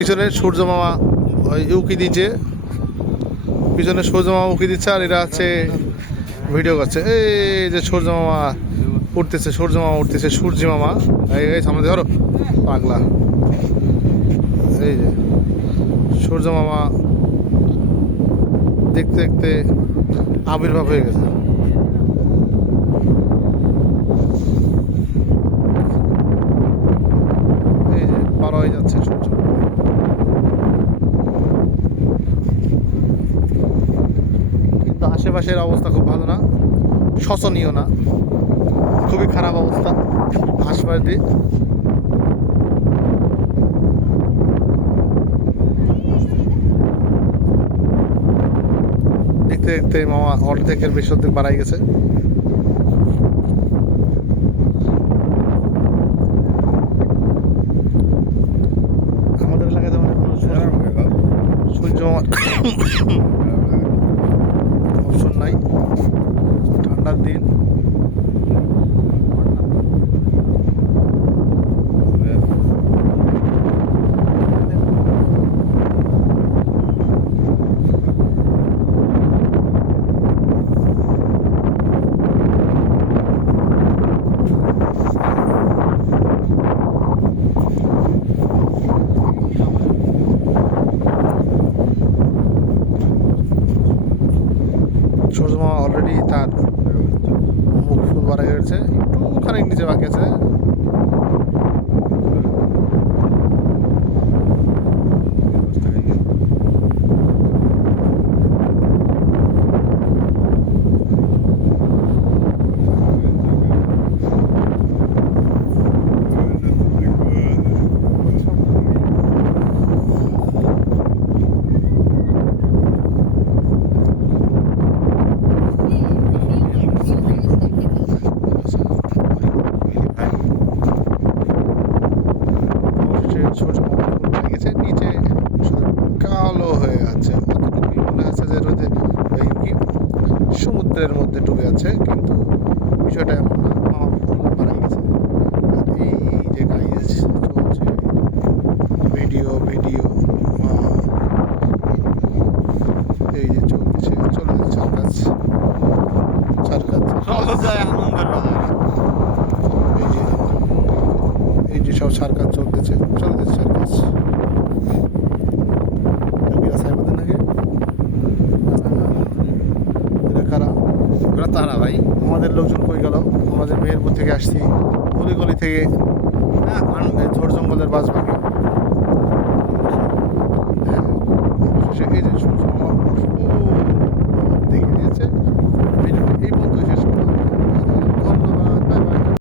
পিছনে সূর্য মামা উকি দিচ্ছে। পিছনে সূর্য মামা উকি দিচ্ছে আর এরা হচ্ছে ভিডিও করছে। এই যে সূর্য মামা উঠতেছে, সূর্য মামা উঠতেছে, সূর্য মামা। এই এই, সামনে ধরো। পাগলা। এই যে সূর্য মামা দেখতে দেখতে আবির্ভাব হয়ে গেছে এই যে পার হয়ে যাচ্ছে সূর্য কিন্তু আশেপাশের অবস্থা খুব ভালো না শোচনীয় না খুবই খারাপ অবস্থা দিয়ে দেখতে দেখতে মামা অর্ধেকের বেশি অর্ধেক বাড়াই গেছে। আমাদের এলাকায় যেমন সূর্য- সূর্য অপশন নাই। ঠান্ডার দিন। সূর্য মামা অলরেডি তার মুখ ফুল বাড়া গেছে একটু খানিক নিচে বাকি আছে অবশেষে সূর্য মামা ফুল বাড়া গেছে নিচে শুধু কালো হয়ে আছে। অতটুকুই মনে আছে যে রোদে এই কি সমুদ্রের মধ্যে ডুবে আছে কিন্তু বিষয়টা এমন না মামা ফুল বাড়া গেছে। আর এই যে গাইজ চলছে ভিডিও ভিডিও এই যে চলছে চলে যাচ্ছে যাই আনন্দের বাজারে। এই যে এই যে সব সার্কাস চলতেছে চলতেছে সার্কাস বিরাজ সাহেবাদের নাকি না, না, না, না। এরা কারা ওরা তারা ভাই আমাদের লোকজন কই গেল? আমাদের মেহেরপুর থেকে আসছি গলি থেকে হ্যাঁ ঝোড় জঙ্গলের বাস বাকি।